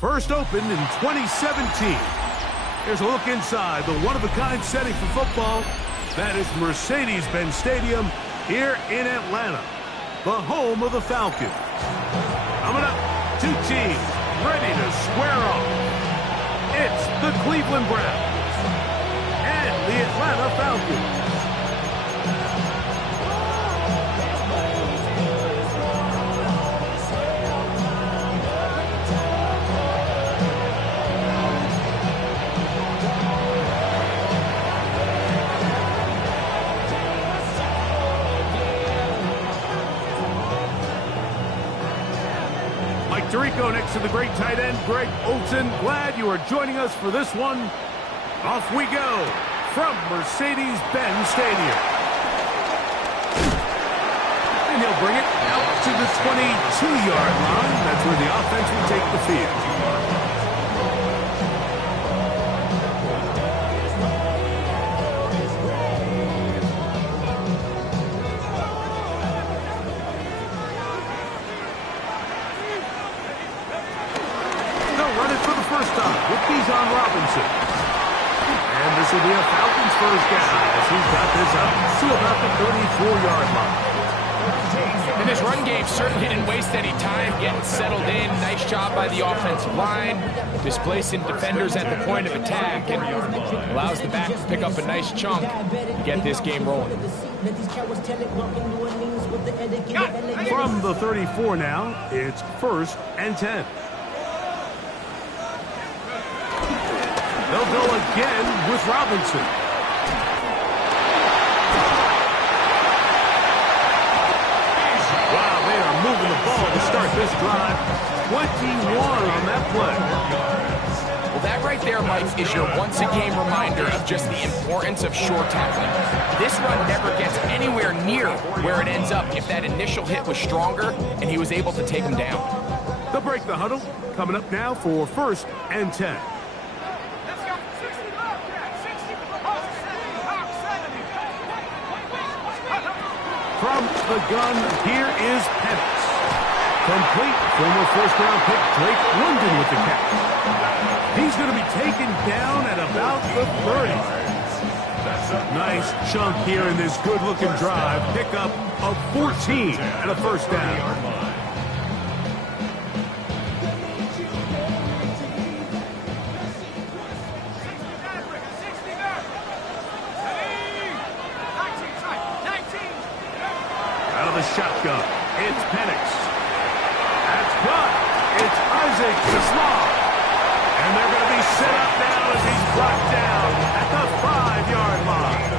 First opened in 2017. Here's a look inside the one-of-a-kind setting for football. That is Mercedes-Benz Stadium here in Atlanta, the home of the Falcons. Coming up, two teams ready to square off. It's the Cleveland Browns and the Atlanta Falcons. Tirico next to the great tight end, Greg Olsen. Glad you are joining us for this one. Off we go from Mercedes-Benz Stadium. And he'll bring it out to the 22-yard line. That's where the offense will take the field. On Robinson. And this will be a Falcons first down as he's got this up to about the 34-yard line. And this run game certainly didn't waste any time getting settled in. Nice job by the offensive line, displacing defenders at the point of attack, and allows the back to pick up a nice chunk and get this game rolling. From the 34 now, it's 1st and 10. They'll go again with Robinson. Wow, they are moving the ball to start this drive. 21 on that play. Well, that right there, Mike, is your once-a-game reminder of just the importance of short tackling. This run never gets anywhere near where it ends up if that initial hit was stronger and he was able to take him down. They'll break the huddle. Coming up now for 1st and 10. From the gun, here is Penix. Complete. Former first-round pick Drake London with the catch. He's going to be taken down at about the 30. Nice chunk here in this good-looking drive. Pickup of 14 and a first down. Shotgun. It's Penix. That's good. It's Isaac Seumalo. And they're going to be set up now as he's brought down at the 5-yard line.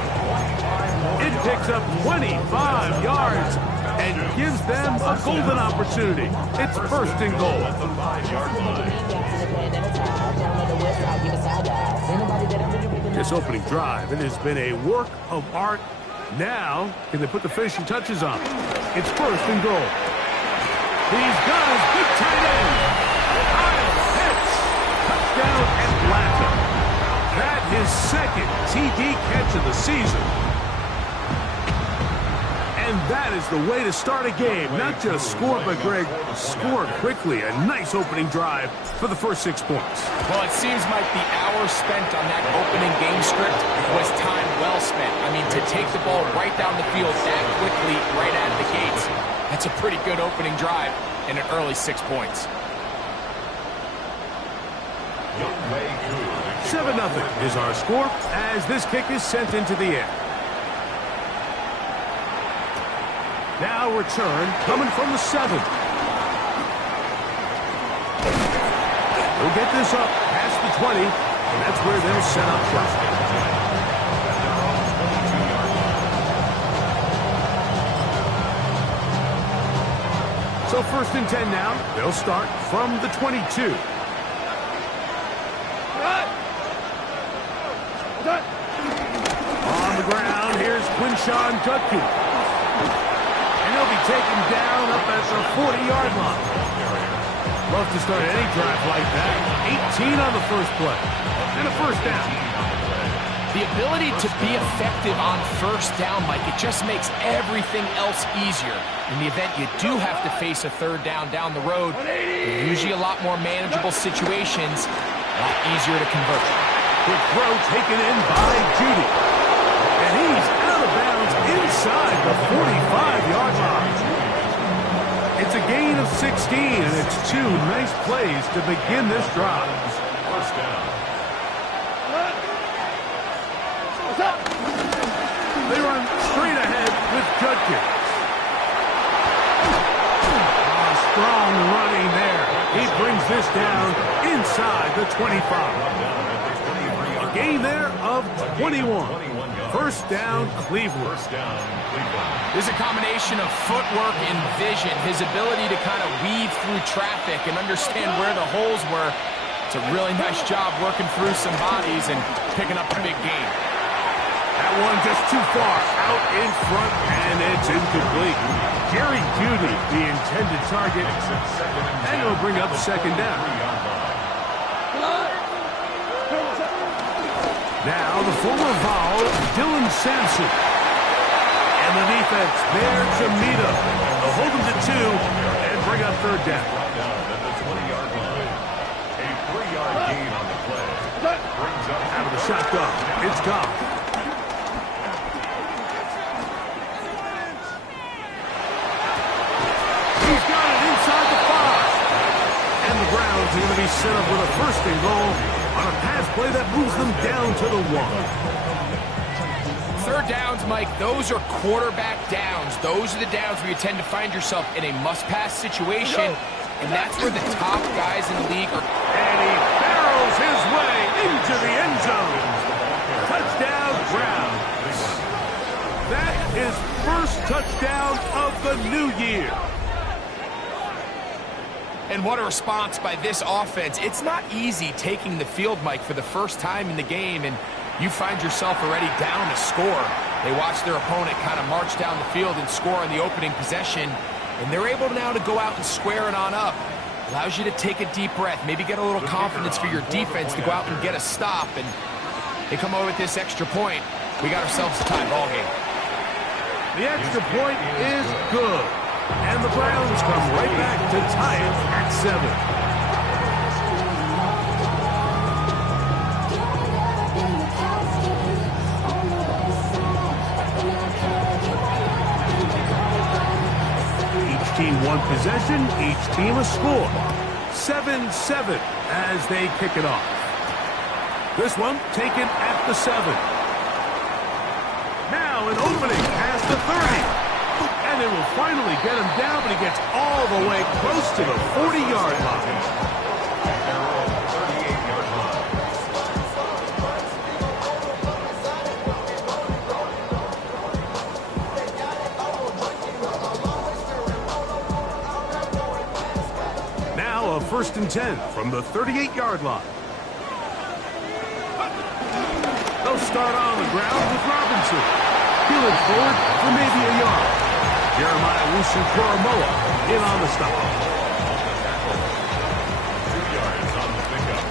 It picks up 25 yards and gives them a golden opportunity. It's 1st and goal. This opening drive, it has been a work of art. Now, can they put the finishing touches on? It's 1st and goal. He's got his big tight end. Kyle Pitts. Touchdown Atlanta. That his 2nd TD catch of the season. And that is the way to start a game. Not just score, but Greg, score quickly. A nice opening drive for the first 6 points. Well, it seems like the hour spent on that opening game script was time well spent. I mean, to take the ball right down the field that quickly, right out of the gates, that's a pretty good opening drive and an early 6 points. 7-0 is our score as this kick is sent into the air. Now return coming from the 7. They'll get this up past the 20, and that's where they'll set up first. So 1st and 10 now. They'll start from the 22. On the ground, here's Quinshawn Judkins. And he'll be taken down up at the 40-yard line. Love to start any drive like that. 18 on the first play. And a first down. The ability to be effective on first down, Mike, it just makes everything else easier. In the event you do have to face a third down the road, they're usually a lot more manageable situations, a lot easier to convert. Quick throw taken in by Judy. And he's out of bounds inside the 45-yard line. It's a gain of 16, and it's two nice plays to begin this drive. First down. They run straight ahead with Judkins. Strong running there. He brings this down inside the 25. A gain there of 21. First down, Cleveland. There's a combination of footwork and vision. His ability to kind of weave through traffic and understand where the holes were. It's a really nice job working through some bodies and picking up a big gain. That one just too far out in front, and it's incomplete. Jerry Jeudy, the intended target, and it'll bring up second down. Now the former Vol, Dylan Sampson. And the defense there to meet him. They'll hold him to 2 and bring up third down. At the 20-yard line. A 3-yard gain on the play. Brings up out of the shotgun. It's Goff. He's got it inside the 5. And the Browns are going to be set up with a first and goal on a pass play that moves them down to the 1. Third downs, Mike, those are quarterback downs. Those are the downs where you tend to find yourself in a must-pass situation, and that's where the top guys in the league are. And he barrels his way into the end zone. Touchdown, Browns. That is first touchdown of the new year. And what a response by this offense. It's not easy taking the field, Mike, for the first time in the game, and you find yourself already down a score. They watch their opponent kind of march down the field and score on the opening possession, and they're able now to go out and square it on up. Allows you to take a deep breath, maybe get a little confidence for your defense to go out and get a stop, and they come away with this extra point. We got ourselves a tie ball game. The extra point is good, and the Browns come right back to tie it at 7. Team one possession, each team a score. 7-7 as they kick it off. This one taken at the 7. Now an opening past the 30. And they will finally get him down, but he gets all the way close to the 40-yard line. First and 10 from the 38-yard line. They'll start on the ground with Robinson. Peel it forward for maybe a yard. Jeremiah Owusu-Koramoah in on the stop. 2 yards on the pickup.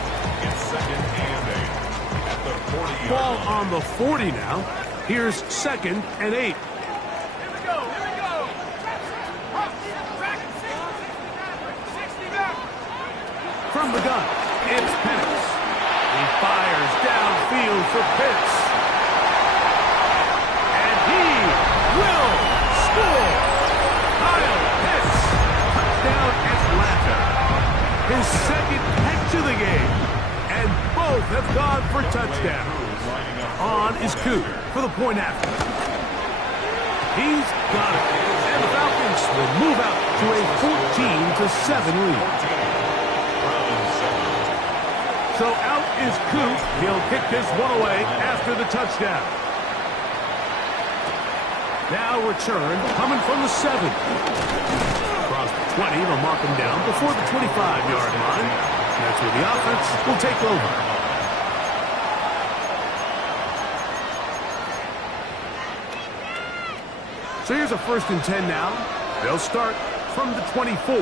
It's second and 8 at the 40-yard Ball line. on the 40 now. Here's second and 8. From the gun, it's Pitts. He fires downfield for Pitts. And he will score. Kyle Pitts. Touchdown Atlanta. His second catch of the game. And both have gone for touchdowns. On is Coop for the point after. He's got it. And the Falcons will move out to a 14-7 lead. So out is Coop. He'll kick this one away after the touchdown. Now return coming from the 7. Across the 20, they'll mark him down before the 25-yard line. That's where the offense will take over. So here's a first and 10 now. They'll start from the 24.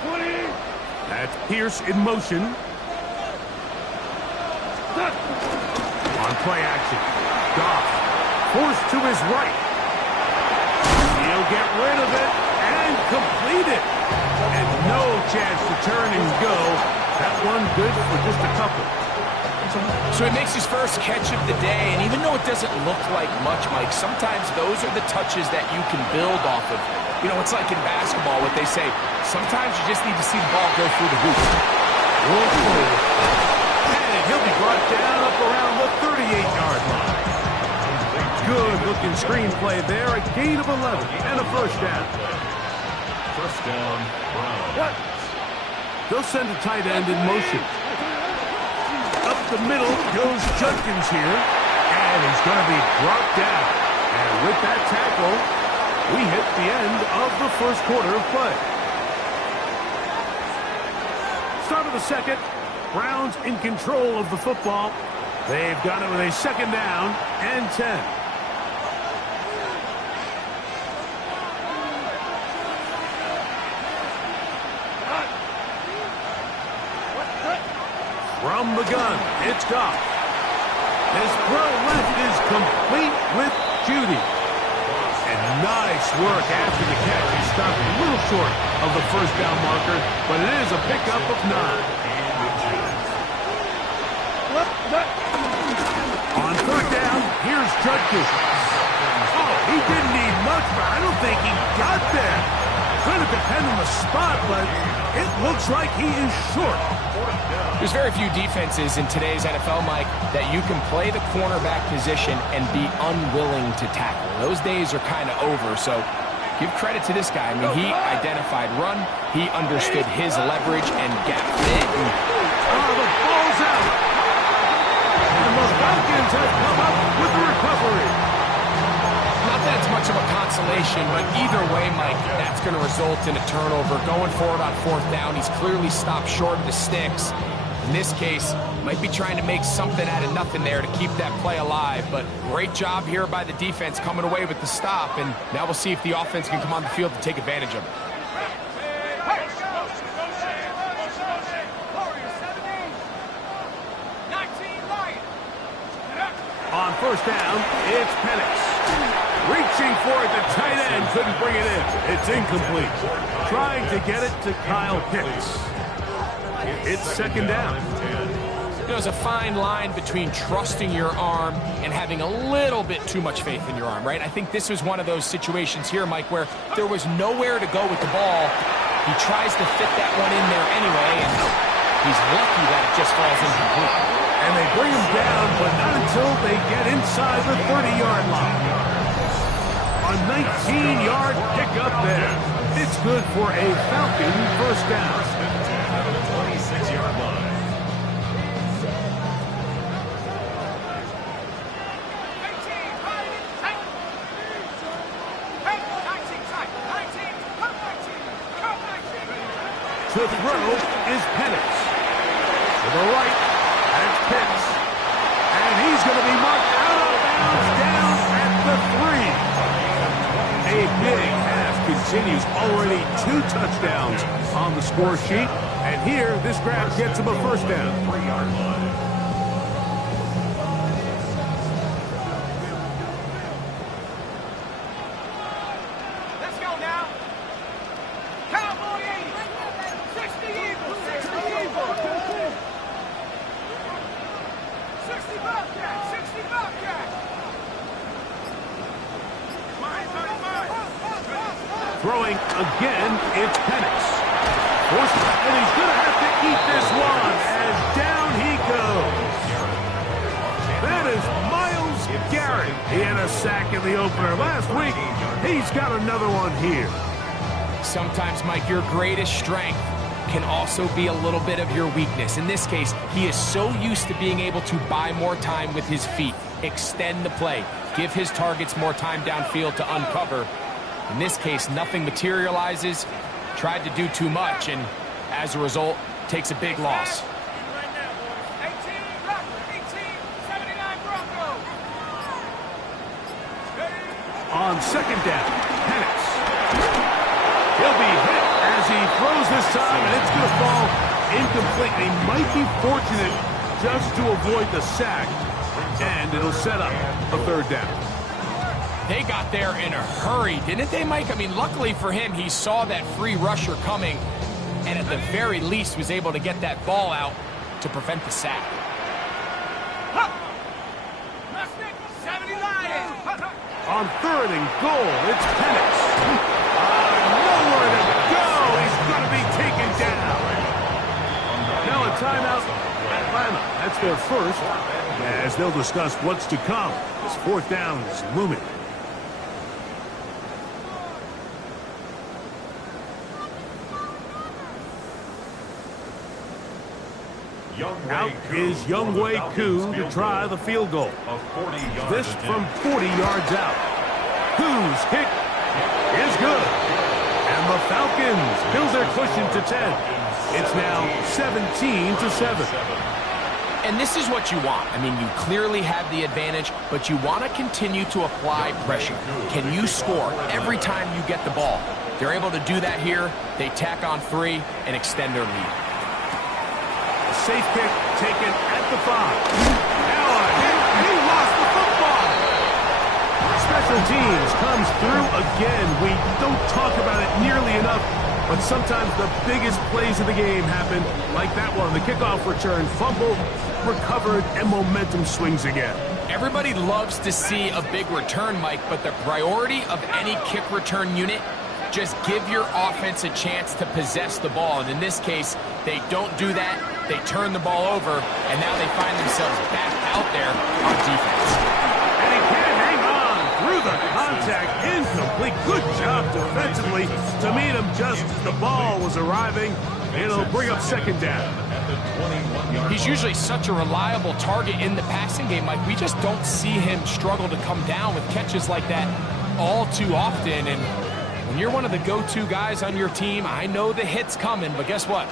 That's Pierce in motion. On play action. Goff forced to his right. He'll get rid of it and complete it. And no chance to turn and go. That one good for just a couple. So he makes his first catch of the day, and even though it doesn't look like much, Mike, sometimes those are the touches that you can build off of. You know, it's like in basketball, what they say, sometimes you just need to see the ball go through the hoop. And he'll be brought down up around the 38-yard line. Good-looking screenplay there, a gain of 11 and a first down. First down, Browns. They'll send a tight end in motion. Up the middle goes Judkins here, and he's going to be brought down. And with that tackle, we hit the end of the first quarter of play. Start of the second. Browns in control of the football. They've got it with a second down and 10. From the gun, it's Goff. His throw left is complete with Judy. And nice work after the catch. He stopped a little short of the first down marker, but it is a pickup of 9. On third down, here's Judkins. Oh, he didn't need much, but I don't think he got there. Could have depended on the spot, but it looks like he is short. There's very few defenses in today's NFL, Mike, that you can play the cornerback position and be unwilling to tackle. Those days are kind of over, so give credit to this guy. I mean, he identified run, he understood his leverage and gap fit. The ball's out. And the Falcons have come up with the recovery. Not that it's much of a consolation, but either way, Mike, that's going to result in a turnover. Going forward on fourth down, he's clearly stopped short of the sticks. In this case, might be trying to make something out of nothing there to keep that play alive. But great job here by the defense coming away with the stop. And now we'll see if the offense can come on the field to take advantage of it. On first down, it's Penix. Reaching for it, the tight end couldn't bring it in. It's incomplete. Trying to get it to Kyle Pitts. It's second down. There's a fine line between trusting your arm and having a little bit too much faith in your arm, right? I think this was one of those situations here, Mike, where there was nowhere to go with the ball. He tries to fit that one in there anyway, and he's lucky that it just falls incomplete. And they bring him down, but not until they get inside the 30-yard line. A 19-yard pickup there. It's good for a Falcon first down. 26-yard line. To throw is Penix. To the right, that's Pitts. And he's going to be marked out of bounds down at the 3. A big half continues. Already 2 touchdowns on the score sheet. And here, this grab gets him a first down. 3-yard line. Let's go now. Cowboy 80. 60 Eagles. 60 Eagles. 60 Bobcats. 60 Bobcats. Throwing again, it's Penix. And he's going to have to eat this one as down he goes. That is Myles Garrett. He had a sack in the opener last week. He's got another one here. Sometimes, Mike, your greatest strength can also be a little bit of your weakness. In this case, he is so used to being able to buy more time with his feet, extend the play, give his targets more time downfield to uncover. In this case, nothing materializes, tried to do too much, and as a result, takes a big loss. 1879 Broncos. On second down, Penix. He'll be hit as he throws this time, and it's going to fall incomplete. They might be fortunate just to avoid the sack, and it'll set up a third down. They got there in a hurry, didn't they, Mike? I mean, luckily for him, he saw that free rusher coming, and at the very least was able to get that ball out to prevent the sack. On third and goal, it's Penix. Nowhere to go. He's going to be taken down. Now a timeout, Atlanta. That's their first, as they'll discuss what's to come. This fourth down is looming. Out is Younghoe Koo to try the field goal. This from 40 yards out. Koo's kick is good. And the Falcons build their cushion to 10. It's now 17-7. And this is what you want. I mean, you clearly have the advantage, but you want to continue to apply pressure. Can you score every time you get the ball? They're able to do that here. They tack on 3 and extend their lead. Safe kick taken at the 5. Now a hit, and he lost the football. Special teams comes through again. We don't talk about it nearly enough, but sometimes the biggest plays of the game happen, like that one. The kickoff return, fumble, recovered, and momentum swings again. Everybody loves to see a big return, Mike, but the priority of any kick return unit, just give your offense a chance to possess the ball. And in this case, they don't do that. They turn the ball over, and now they find themselves back out there on defense. And he can't hang on through the contact. Incomplete. Good job defensively to meet him just as the ball was arriving. It'll bring up second down. He's usually such a reliable target in the passing game. Like, we just don't see him struggle to come down with catches like that all too often. And when you're one of the go-to guys on your team, I know the hit's coming, but guess what?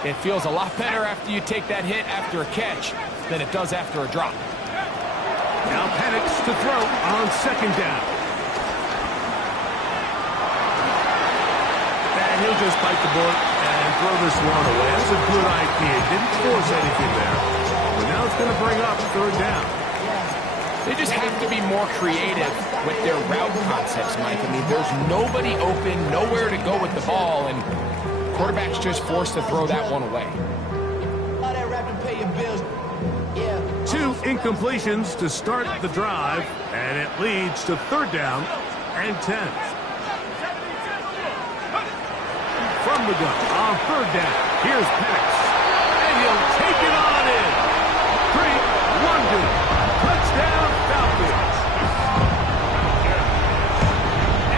It feels a lot better after you take that hit after a catch than it does after a drop. Now Penix to throw on second down. And he'll just bite the bullet and throw this one away. That's a good idea. Didn't force anything there. But now it's going to bring up third down. They just have to be more creative with their route concepts, Mike. I mean, there's nobody open, nowhere to go with the ball, and quarterback's just forced to throw that one away. 2 incompletions to start the drive, and it leads to third down and 10. From the gun on third down, here's Penix, and he'll take it on in. 3-1. Touchdown, Falcons.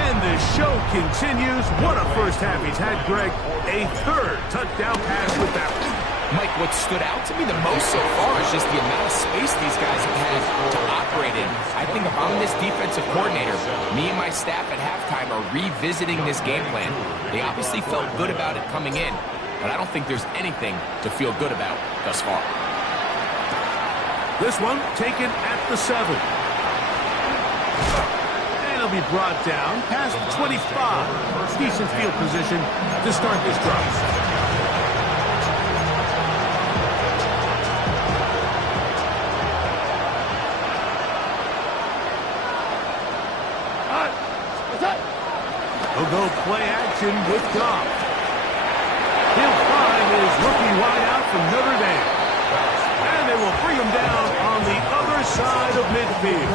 And the show continues. What a first half he's had, Greg. A third touchdown pass with that one. Mike, what stood out to me the most so far is just the amount of space these guys have had to operate in. I think if I'm this defensive coordinator, me and my staff at halftime are revisiting this game plan. They obviously felt good about it coming in, but I don't think there's anything to feel good about thus far. This one taken at the 7. And it'll be brought down past the 25. Decent field position to start this drive. He'll go play action with Goff. He'll find his rookie wideout from Notre Dame. And they will bring him down on the other side of midfield.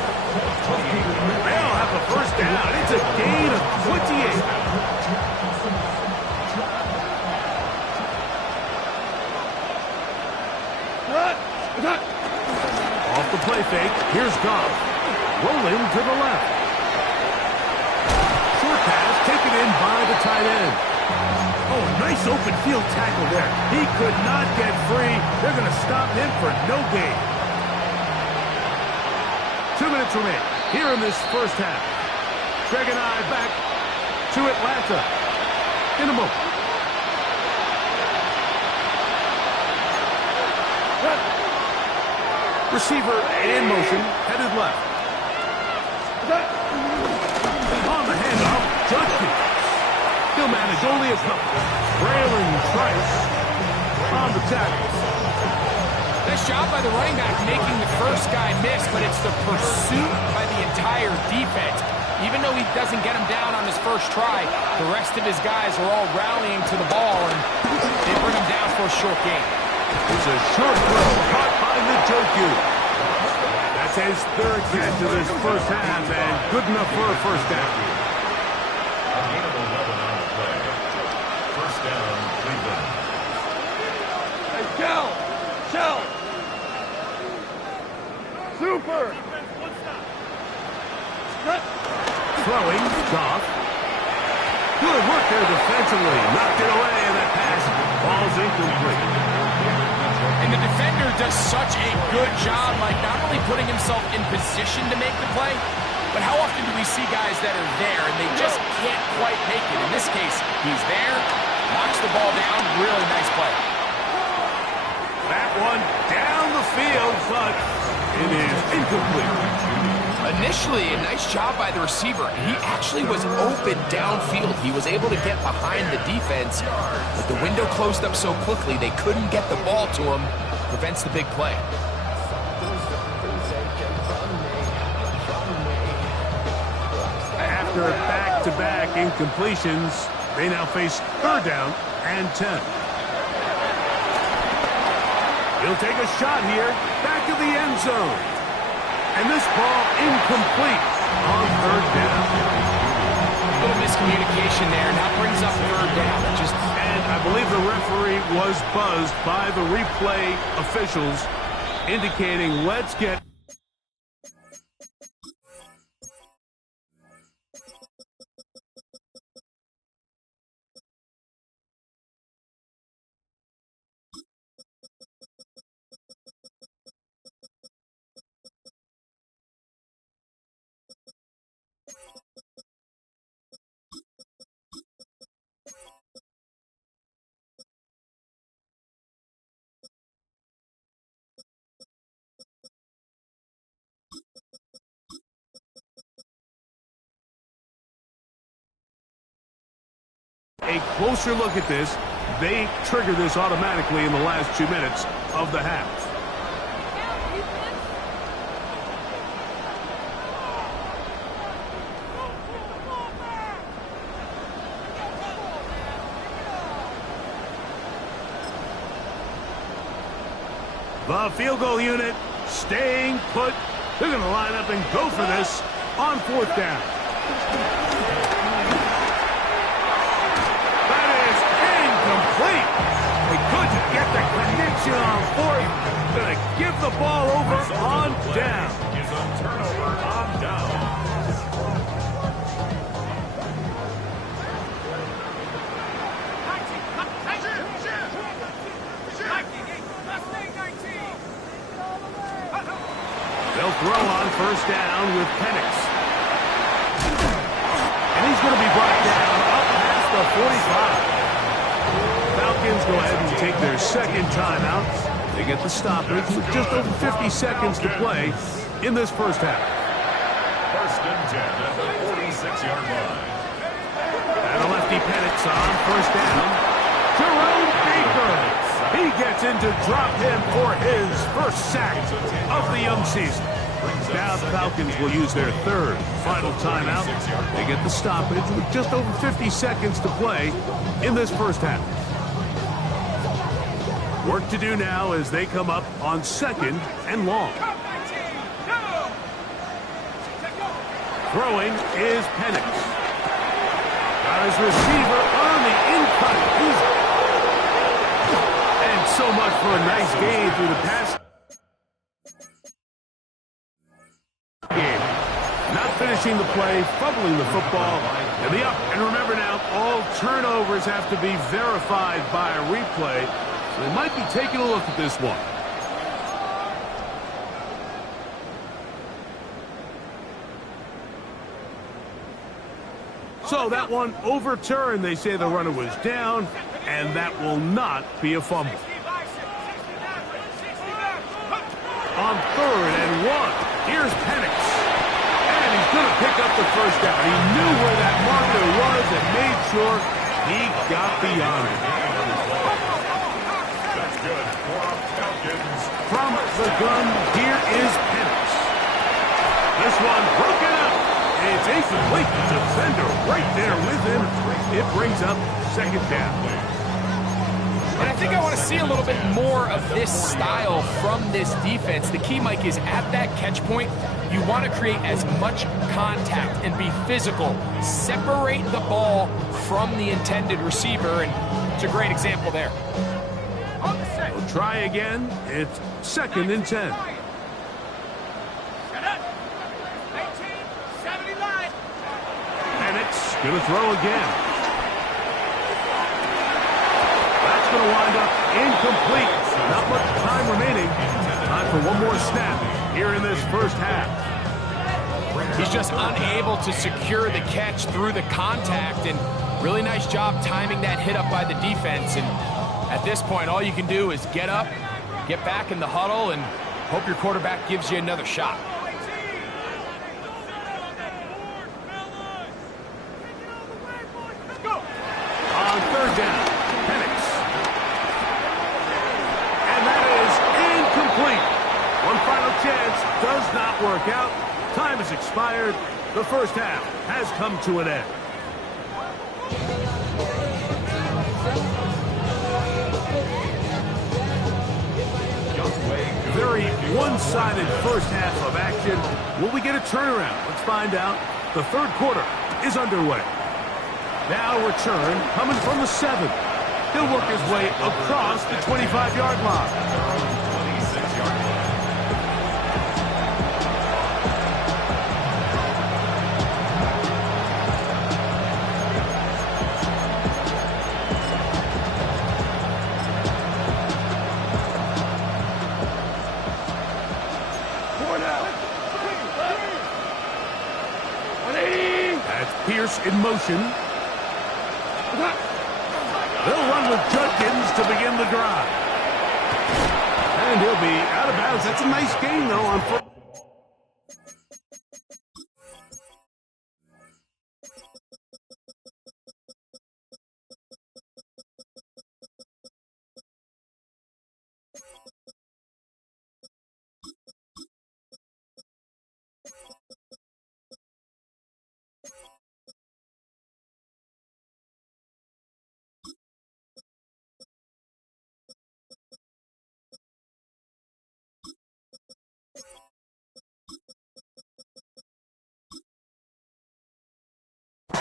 They'll have a first down. It's a gain of 28. Off the play fake, here's Goff. Rolling to the left. Short pass taken in by the tight end. Oh, nice open field tackle there. He could not get free. They're going to stop him for no gain. 2 minutes remain here in this first half. Greg and I back to Atlanta in a moment. Receiver in motion, headed left. On the handoff, Judkins. He'll manage only a couple. Braylon Trice on the tackle. Nice job by the running back making the first guy miss, but it's the pursuit by the entire defense. Even though he doesn't get him down on his first try, the rest of his guys are all rallying to the ball, and they bring him down for a short gain. It's a short throw caught by Njoku. That's his third catch of this first half, and good enough for a first down. A gain of 11 on the play. First down, Cleveland. Hey, Shell! Shell! Super! Throwing, Goff. Good work there defensively. Knocked it away, and that pass falls incomplete. And the defender does such a good job, like not only putting himself in position to make the play, but how often do we see guys that are there and they just can't quite make it? In this case, he's there, knocks the ball down, really nice play. That one down the field, but it is incomplete. Initially, a nice job by the receiver. He actually was open downfield. He was able to get behind the defense, but the window closed up so quickly they couldn't get the ball to him. Prevents the big play. After back-to-back incompletions, they now face third down and 10. He'll take a shot here, back to the end zone. And this ball incomplete on third down. A little miscommunication there, and that brings up third down. And I believe the referee was buzzed by the replay officials, indicating let's get... A closer look at this. They trigger this automatically in the last 2 minutes of the half. The field goal unit staying put. They're going to line up and go for this on fourth down. They couldn't get the connection on fourth. Going to give the ball over on down. Is a turnover on down. They'll throw on first down with Penix. And he's going to be brought down up past the 45. Falcons go ahead and take their second timeout. They get the stoppage with just over 50 seconds to play in this first half. First and 10 at the 46-yard line. And a lefty Penix on first down. Jerome Baker. He gets into drop him for his first sack of the young season. Now the Falcons will use their third final timeout. They get the stoppage with just over 50 seconds to play in this first half. Work to do now as they come up on second and long. Throwing is Penix. Got his receiver on the in-cut. And so much for a nice gain through the pass game. Not finishing the play, fumbling the football, and the up. And remember now, all turnovers have to be verified by a replay. So they might be taking a look at this one. So that one overturned. They say the runner was down, and that will not be a fumble. On third and one, here's Penix. And he's going to pick up the first down. He knew where that marker was and made sure He got beyond it. That's good for Falcons. From the gun, here is Penix. This one broken up. It's incomplete. Defender right there with him. It brings up second down. And I think I want to see a little bit more of this style from this defense. The key, Mike, is at that catch point, you want to create as much contact and be physical. Separate the ball from the intended receiver, and it's a great example there. We'll try again. It's 2nd and 10. Penix going to throw again. That's going to wind up incomplete. Not much time remaining. Time for one more snap here in this first half. He's just unable to secure the catch through the contact, and really nice job timing that hit up by the defense. And at this point, all you can do is get up, get back in the huddle, and hope your quarterback gives you another shot. On 3rd down, Penix. And that is incomplete. One final chance does not work out. Time has expired. The first half has come to an end. Very one-sided first half of action. Will we get a turnaround? Let's find out. The 3rd quarter is underway. Now return coming from the 7. He'll work his way across the 25-yard line. 26-yard line. That's Pierce in motion. They'll run with Judkins to begin the drive. And he'll be out of bounds. That's a nice gain, though, on foot.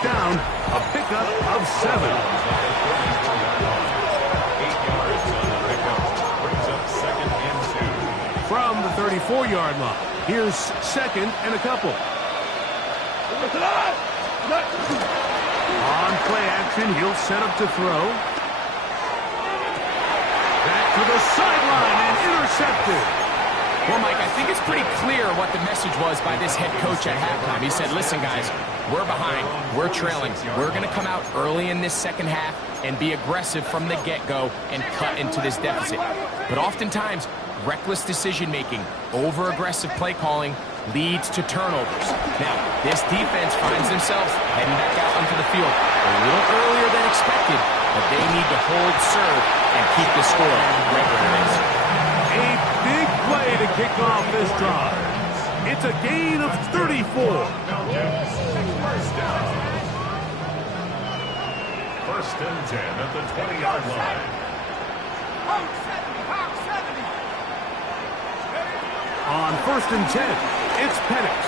Down, a pickup of 7. 8 yards on the pickup. Brings up 2nd and 2. From the 34-yard line. Here's 2nd and a couple. On play action, he'll set up to throw. Back to the sideline and intercepted. Well, Mike, I think it's pretty clear what the message was by this head coach at halftime. He said, listen, guys, we're behind. We're trailing. We're going to come out early in this second half and be aggressive from the get-go and cut into this deficit. But oftentimes, reckless decision-making, over-aggressive play calling leads to turnovers. Now, this defense finds themselves heading back out onto the field a little earlier than expected, but they need to hold serve and keep the score right where it is. A big play to kick off this drive. It's a gain of 34. First down. 1st and 10 at the 20-yard line. On 1st and 10, it's Penix.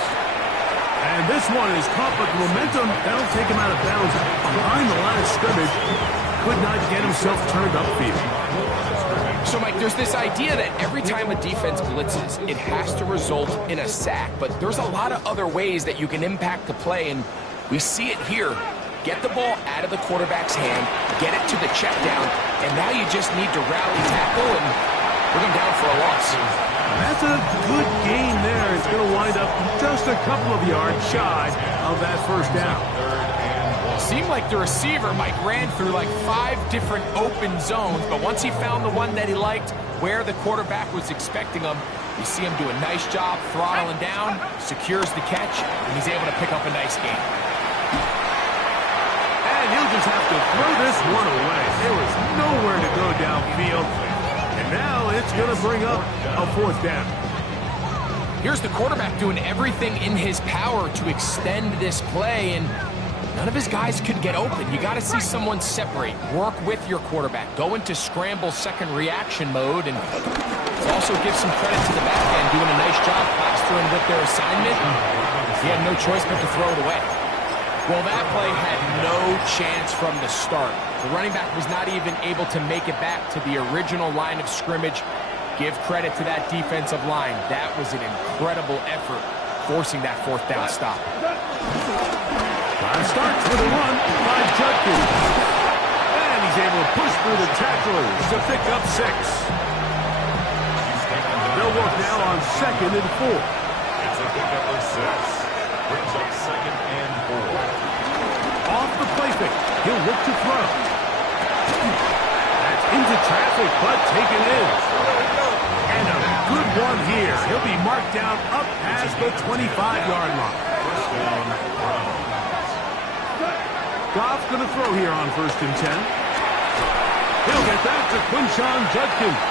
And this one is caught, but momentum, that'll take him out of bounds behind the line of scrimmage. Could not get himself turned upfield. So, Mike, there's this idea that every time a defense blitzes, it has to result in a sack. But there's a lot of other ways that you can impact the play, and we see it here. Get the ball out of the quarterback's hand, get it to the check down, and now you just need to rally tackle and bring him down for a loss. That's a good gain there. It's going to wind up just a couple of yards shy of that first down. Seemed like the receiver, Mike, ran through like 5 different open zones, but once he found the one that he liked, where the quarterback was expecting him, you see him do a nice job throttling down, secures the catch, and he's able to pick up a nice gain. And he'll just have to throw this one away. There was nowhere to go downfield. And now it's going to bring up a 4th down. Here's the quarterback doing everything in his power to extend this play, and none of his guys could get open. You got to see someone separate, work with your quarterback, go into scramble second reaction mode, and also give some credit to the back end, doing a nice job plastering with their assignment. He had no choice but to throw it away. Well, that play had no chance from the start. The running back was not even able to make it back to the original line of scrimmage. Give credit to that defensive line. That was an incredible effort, forcing that 4th down stop. Time starts with a run by Judkins. And he's able to push through the tacklers to pick up 6. They'll work now on 2nd and 4. It's a pickup of 6. Brings up 2nd and 4. Off the play fake. He'll look to throw. That's into traffic, but taken in. And a good one here. He'll be marked down up past the 25-yard line. Goff's going to throw here on 1st and 10. He'll get that to Quinshon Judkins.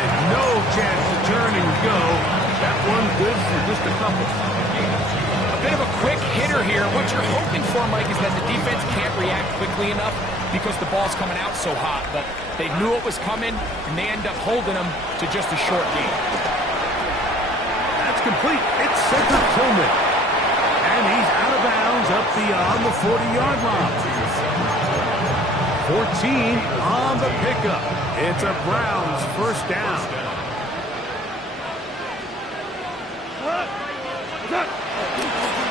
And no chance to turn and go. That one good for just a couple. A bit of a quick hitter here. What you're hoping for, Mike, is that the defense can't react quickly enough because the ball's coming out so hot. But they knew it was coming, and they end up holding them to just a short game. That's complete. It's Cedric Tillman. And he's out of bounds up beyond the 40-yard line. 14 on the pickup. It's a Browns 1st down.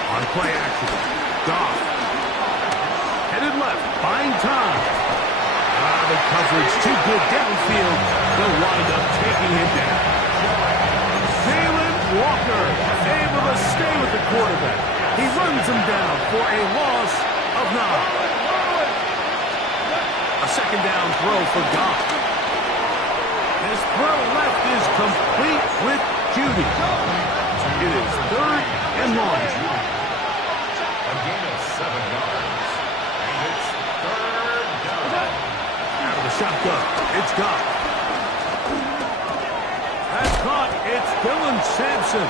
On play action, Goff. Headed left, buying time. The coverage too good downfield. They'll wind up taking him down. Jalen Walker able to stay with the quarterback. He runs him down for a loss of 9. A 2nd down throw for Goff. His throw left is complete with Judy. It is 3rd and long. A gain of 7 yards. And it's 3rd down. Out of the shotgun, it's Goff. That's caught. It's Dylan Sampson.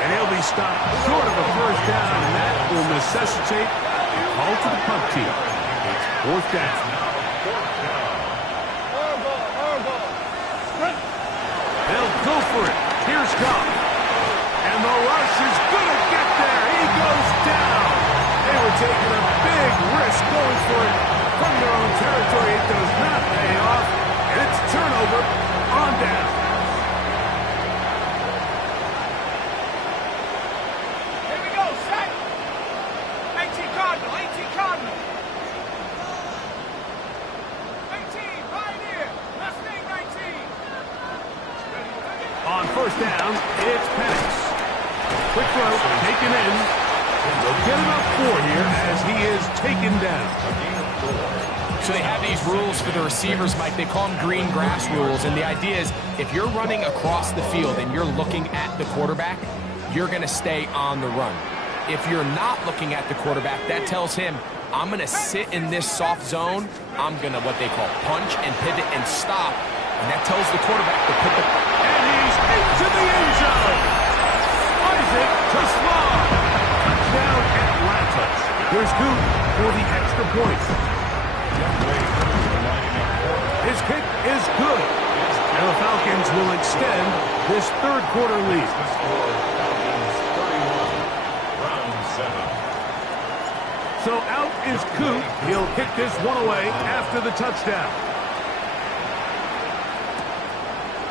And he'll be stopped short of a 1st down, and that will necessitate a call to the punt team. It's 4th down. They'll go for it. Here's Goff. And the rush is going to get there. He goes down. They were taking a big risk going for it from their own territory. It does not pay off. And it's turnover on down. Here we go, set. 18 Cardinal, 18 Cardinal. 18, Pioneer. Let's make 19. On 1st down, it's Penix. Quick throw, taken in. They'll get him up 4 here as he is taken down. So they have these rules for the receivers, Mike. They call them green grass rules, and the idea is if you're running across the field and you're looking at the quarterback, you're going to stay on the run. If you're not looking at the quarterback, that tells him, I'm going to sit in this soft zone. I'm going to what they call punch and pivot and stop, and that tells the quarterback to put the... And he's into the end zone. Isaac Tosman. Touchdown Atlanta. Here's Coop for the extra point. His kick is good. And the Falcons will extend this 3rd quarter lead. So out is Coop. He'll kick this one away after the touchdown.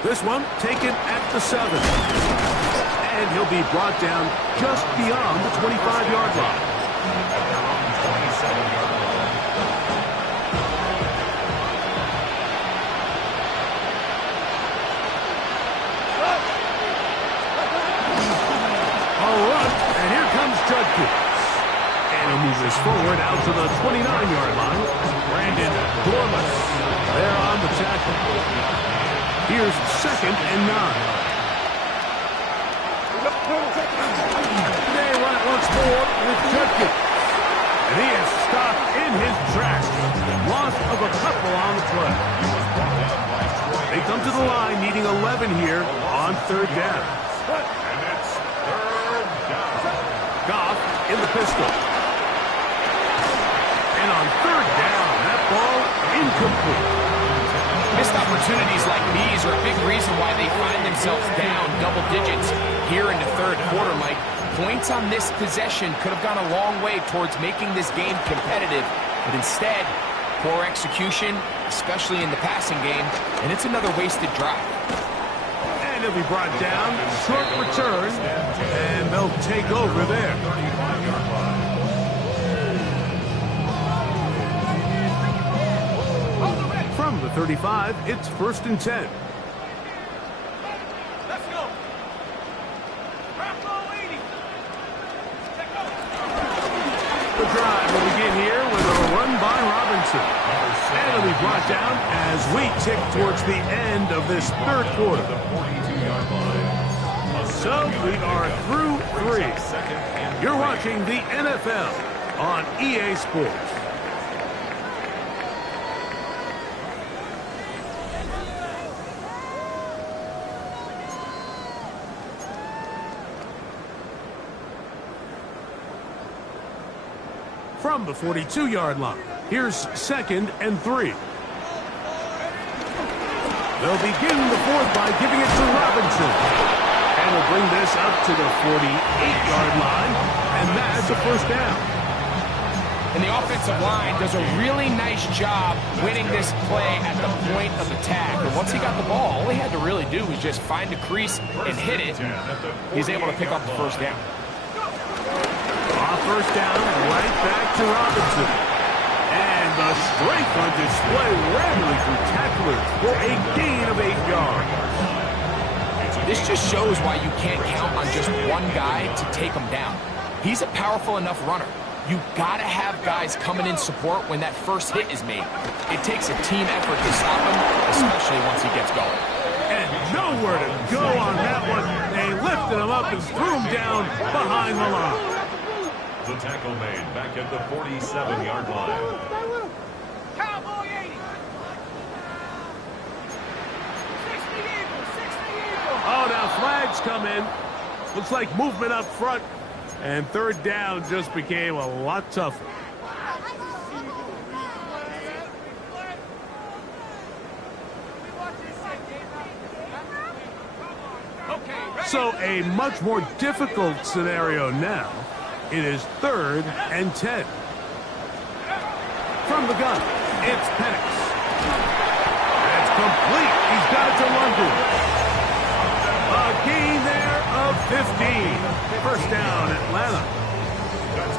This one taken at the 7. And he'll be brought down just beyond the 25-yard line. A run, and here comes Judkins. And he'll move this forward out to the 29-yard line. Brandon Dorlus there on the tackle. Here's 2nd and 9. They run it once more with Judkins. And he is stopped in his 11 here on third down. And it's third down. Goff in the pistol. And on third down, that ball incomplete. Missed opportunities like these are a big reason why they find themselves down double digits here in the third quarter, Mike. Points on this possession could have gone a long way towards making this game competitive, but instead, poor execution, especially in the passing game, and it's another wasted drive. And he'll be brought down, short return, and they'll take over there. 35-yard line. From the 35, it's 1st and 10. Let's go. Bravo 80. The drive will begin here with a run by Robinson. And it'll be brought down as we tick towards the end of this third quarter. The 42-yard line. So we are through 3. You're watching the NFL on EA Sports. From the 42-yard line, here's 2nd and 3. They'll begin the fourth by giving it to Robinson. And will bring this up to the 48-yard line, and that's a 1st down. And the offensive line does a really nice job winning this play at the point of attack. And once he got the ball, all he had to really do was just find the crease and hit it. He's able to pick up the 1st down. Off 1st down, right back to Robinson. And the strength on display rattling through tacklers for a gain of 8 yards. This just shows why you can't count on just one guy to take him down. He's a powerful enough runner. You gotta have guys coming in support when that first hit is made. It takes a team effort to stop him, especially once he gets going. And nowhere to go on that one. They lifted him up and threw him down behind the line. The tackle made back at the 47-yard line. Cowboy 80. 60 Eagles. 60 Eagles. Oh, now flags come in. Looks like movement up front. And third down just became a lot tougher. So a much more difficult scenario now. It is 3rd and 10. From the gun, it's Penix. That's complete. He's got it to London. A gain there of 15. 1st down, Atlanta.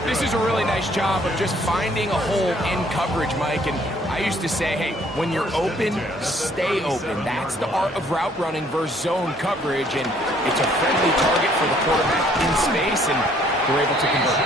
This is a really nice job of just finding a hole in coverage, Mike. And I used to say, hey, when you're open, stay open. That's the art of route running versus zone coverage. And it's a friendly target for the quarterback in space, and they're able to convert.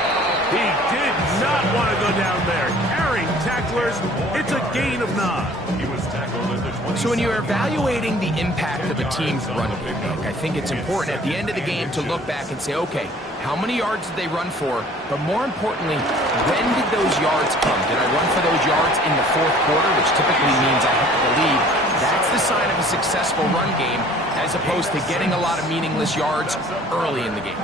He did not want to go down there. Carrying tacklers, it's a gain of 9. He was tackled at the 20. So when you're evaluating the impact of a team's run game, I think it's important at the end of the game to look back and say, okay, how many yards did they run for? But more importantly, when did those yards come? Did I run for those yards in the 4th quarter, which typically means I have to lead? That's the sign of a successful run game, as opposed to getting a lot of meaningless yards early in the game.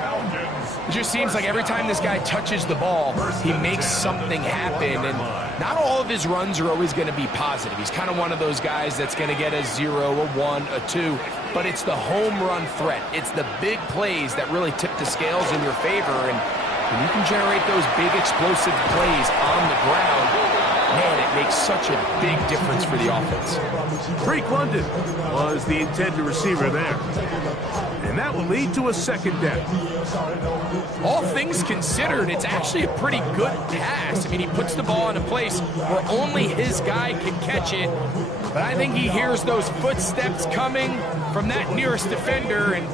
It just seems like every time this guy touches the ball, he makes something happen, and not all of his runs are always going to be positive. He's kind of one of those guys that's going to get a 0, a 1, a 2, but it's the home run threat. It's the big plays that really tip the scales in your favor, and when you can generate those big explosive plays on the ground, man, it makes such a big difference for the offense. Drake London was the intended receiver there. And that will lead to a 2nd down. All things considered, it's actually a pretty good pass. I mean, he puts the ball in a place where only his guy can catch it. But I think he hears those footsteps coming from that nearest defender, and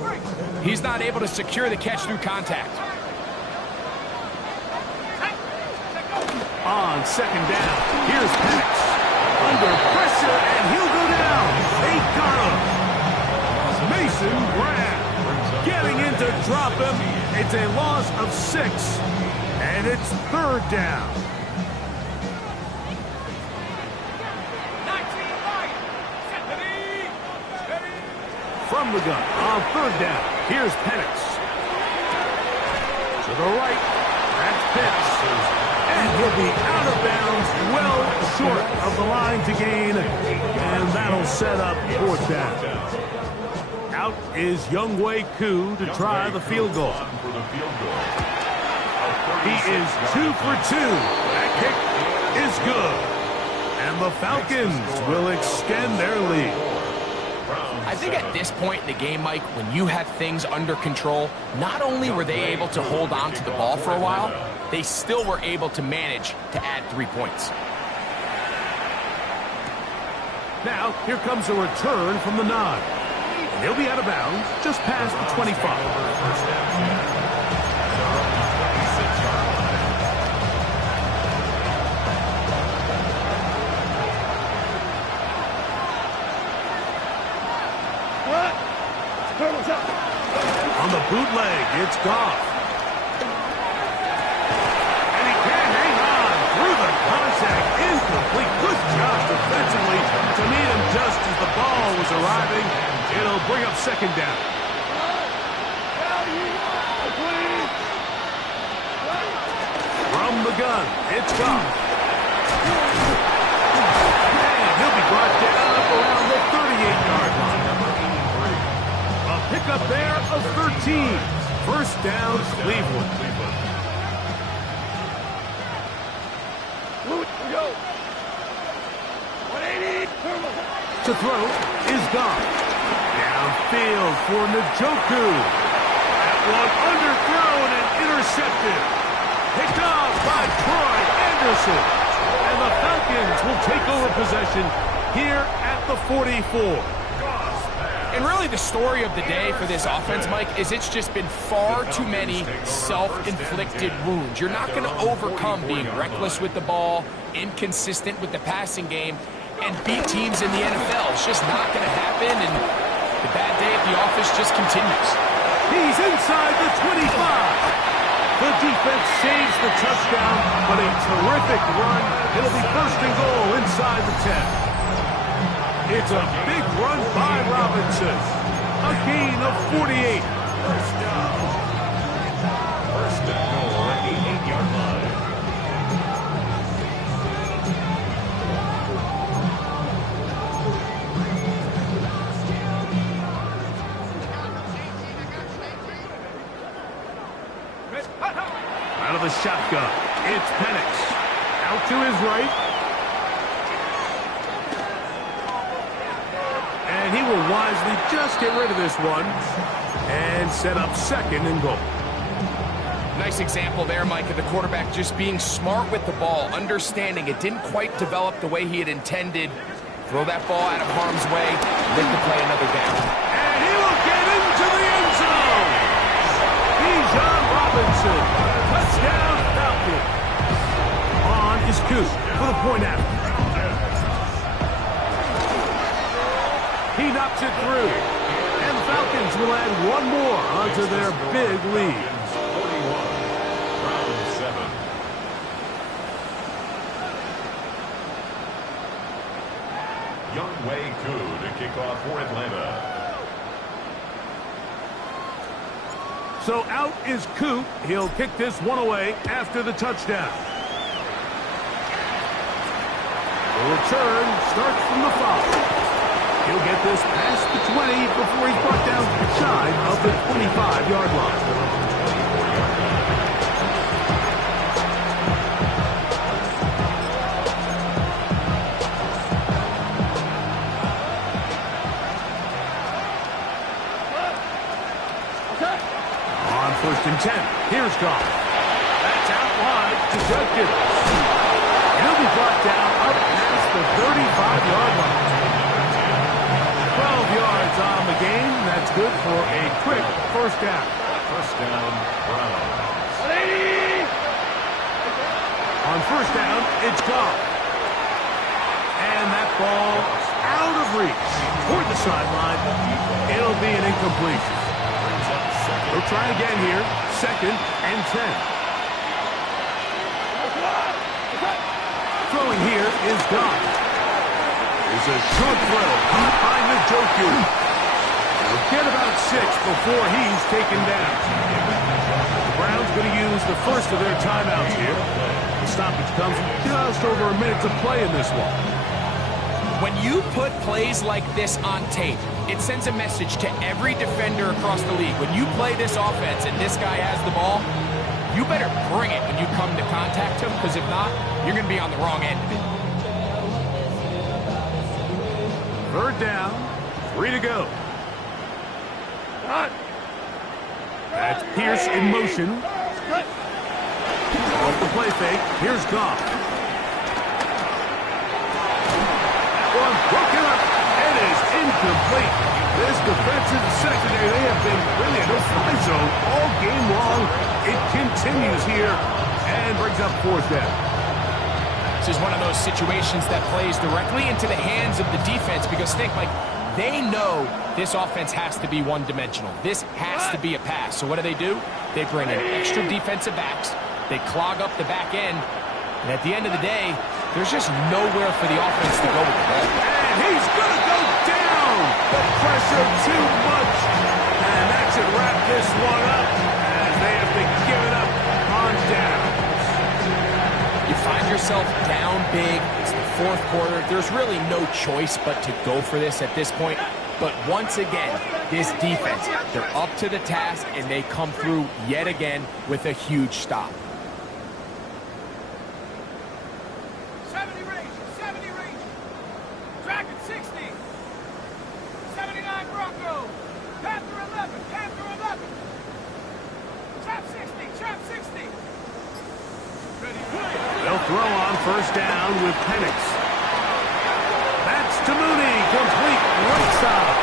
he's not able to secure the catch through contact. On 2nd down, here's Penix. Under pressure, and he'll go down. They got him. Mason Graham getting in to drop him. It's a loss of 6, and it's 3rd down. 19 right. from the gun on third down. Here's Penix. To the right. That's Pitts. And he'll be out of bounds, well short of the line to gain. And that'll set up fourth down. Out is Younghoe Koo to try the field goal. He is 2 for 2. That kick is good. And the Falcons will extend their lead. I think at this point in the game, Mike, when you have things under control, not only were they able to hold on to the ball for a while, they still were able to manage to add 3 points. Now, here comes a return from the 9. And he'll be out of bounds just past the 25. On the bootleg, it's Goff. And he can't hang on through the contact. Incomplete. Good job defensively to meet him just as the ball was arriving. It'll bring up second down. From the gun, it's Goff. And he'll be brought down up around the 38-yard line. Pick up there of 13. First down, Cleveland. To throw is Goff. Downfield for Njoku. That one underthrown and intercepted. Picked off by Troy Anderson. And the Falcons will take over possession here at the 44. And really the story of the day for this offense, Mike, is it's just been far too many self-inflicted wounds. You're not going to overcome being reckless with the ball, inconsistent with the passing game, and beat teams in the NFL. It's just not going to happen, and the bad day at the office just continues. He's inside the 25. The defense saves the touchdown, but a terrific run. It'll be first and goal inside the 10. It's a big run by Robinson. A gain of 48. First down. First and goal at the 8-yard line. Out of the shotgun, it's Penix. Out to his right. And he will wisely just get rid of this one and set up second and goal. Nice example there, Mike, of the quarterback just being smart with the ball, understanding it didn't quite develop the way he had intended. Throw that ball out of harm's way, live to play another down. And he will get into the end zone. Bijan Robinson, touchdown Falcon. On is Koo for the point after. He knocks it through. And the Falcons will add one more onto their big lead. 41, round 7. Younghoe Koo to kick off for Atlanta. So out is Koo. He'll kick this one away after the touchdown. The return starts from the 5. He'll get this past the 20 before he's brought down shy of the 25-yard line. On first and 10, here's Goff. That's out wide to Judkins. He'll be brought down up past the 35-yard line. 12 yards on the game. That's good for a quick first down. First down, Browns. On first down, it's Goff. And that ball out of reach toward the sideline. It'll be an incompletion. They'll try again here. Second and 10. Throwing here is Goff. There's a short throw behind Njoku. They'll get about 6 before he's taken down. The Browns going to use the first of their timeouts here. The stoppage comes with just over a minute to play in this one. When you put plays like this on tape, it sends a message to every defender across the league. When you play this offense and this guy has the ball, you better bring it when you come to contact him, because if not, you're going to be on the wrong end of it. Third down, 3 to go. That's Pierce in motion. Off the play fake, here's Goff. One broken up, and is incomplete. This defensive secondary, they have been really in a no-fly zone all game long. It continues here and brings up 4th down. This is one of those situations that plays directly into the hands of the defense, because think, like, they know this offense has to be one-dimensional. This has to be a pass. So what do? They bring in extra defensive backs. They clog up the back end. And at the end of the day, there's just nowhere for the offense to go with the ball. And he's going to go down. The pressure too much. And that should wrap this one up as they have to give it up on downs. You find yourself down big. It's the 4th quarter. There's really no choice but to go for this at this point. But once again, this defense, they're up to the task, and they come through yet again with a huge stop. 70 range, 70 range. Dragon 60. 79 Bronco. Panther 11, Panther 11. Trap 60, Trap 60. They'll throw on first down with Penix. That's to Mooney, complete right side.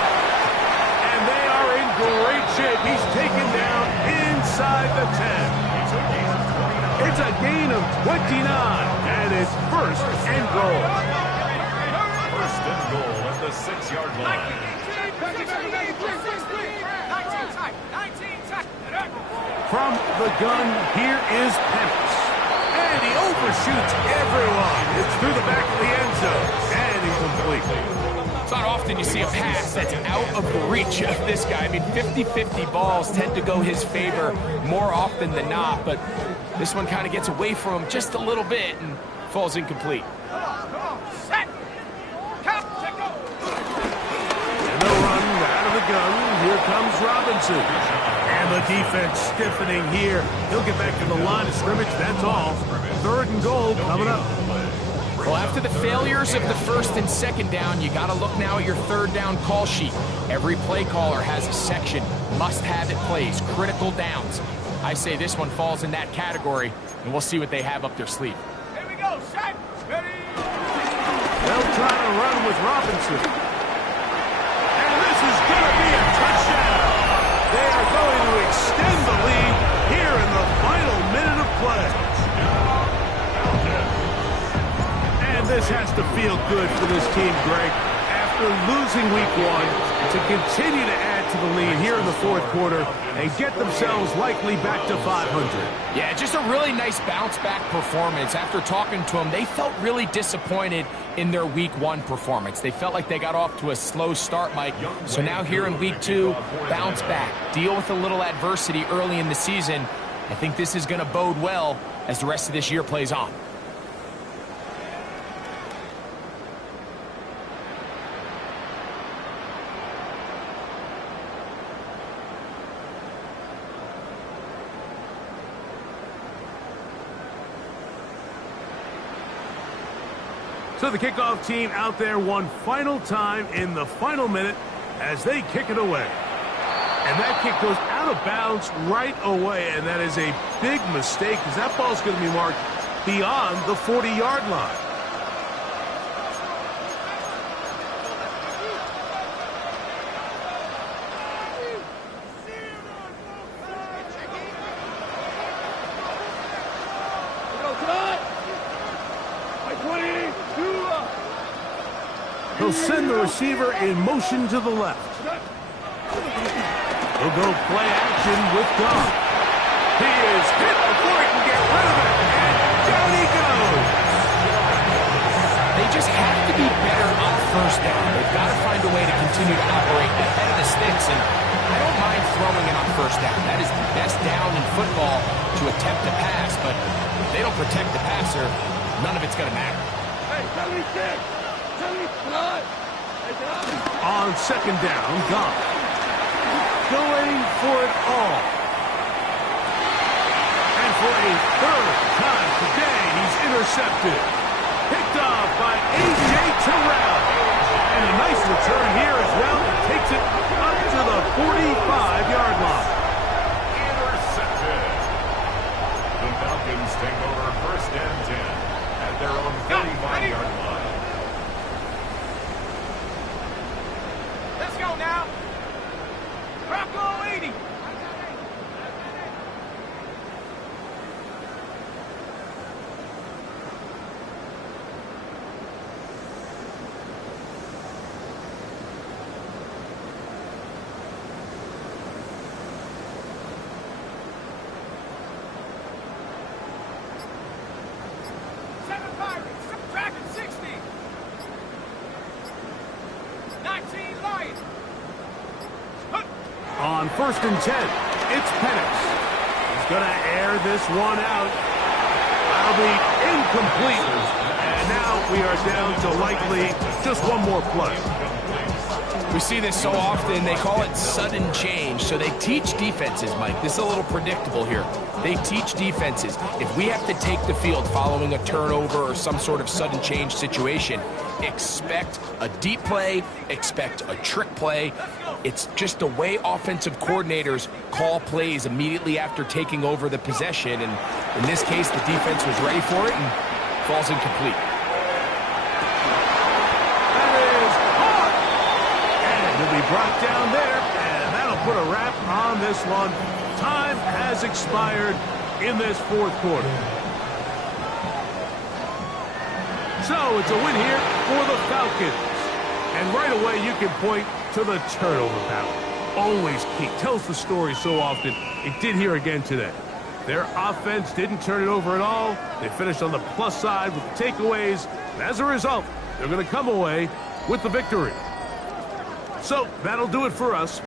And they are in great shape. He's taken down inside the 10. It's a gain of 29, and it's 1st and goal. 1st and goal at the 6-yard line. 19 tight. From the gun, here is Penix. And he overshoots everyone. It's through the back of the end zone. And incomplete. It's not often you see a pass that's out of the reach of this guy. I mean, 50-50 balls tend to go his favor more often than not, but this one kind of gets away from him just a little bit and falls incomplete. Set. Count. Check go. And they'll run out of the gun. Here comes Robinson. And the defense stiffening here. He'll get back to the line of scrimmage. That's all. 3rd and goal coming up. Well, after the failures of the 1st and 2nd down, you got to look now at your 3rd down call sheet. Every play caller has a section, must-have-it plays, critical downs. I say this one falls in that category, and we'll see what they have up their sleeve. Here we go. Set. Ready. They'll try to run with Robinson. And this is going to be a touchdown. They are going to extend the lead here in the final minute of play. And this has to feel good for this team, Greg. After losing week 1, to continue to add to the lead here in the 4th quarter and get themselves likely back to 500. Yeah, just a really nice bounce-back performance. After talking to them, they felt really disappointed in their week 1 performance. They felt like they got off to a slow start, Mike. So now here in week 2, bounce back, deal with a little adversity early in the season. I think this is going to bode well as the rest of this year plays on. So the kickoff team out there one final time in the final minute as they kick it away. And that kick goes out of bounds right away, and that is a big mistake because that ball's going to be marked beyond the 40-yard line. He'll send the receiver in motion to the left. He'll go play action with Goff. He is hit before he can get rid of it, and down he goes. They just have to be better on 1st down. They've got to find a way to continue to operate ahead of the sticks, and I don't mind throwing it on first down. That is the best down in football to attempt a pass, but if they don't protect the passer, none of it's going to matter. On second down, Goff. Going for it all. And for a third time today, he's intercepted. Picked off by A.J. Terrell. And a nice return here as well. Takes it up to the 45-yard line. Intercepted. The Falcons take over first and 10 at their own 45-yard line. Let's go now. Rocco 80. Seven Pirates. Tracking 60. 19 Lions. On first and 10, it's Penix. He's going to air this one out. That'll be incomplete. And now we are down to likely just one more play. We see this so often, they call it sudden change. So they teach defenses, Mike. This is a little predictable here. They teach defenses. If we have to take the field following a turnover or some sort of sudden change situation, expect a deep play, expect a trick play. It's just the way offensive coordinators call plays immediately after taking over the possession. And in this case, the defense was ready for it and falls incomplete. Be brought down there, and that'll put a wrap on this one. Time has expired in this fourth quarter. So it's a win here for the Falcons. And right away you can point to the turnover battle. Always key. Tells the story so often. It did here again today. Their offense didn't turn it over at all. They finished on the plus side with takeaways. And as a result, they're going to come away with the victory. So that'll do it for us.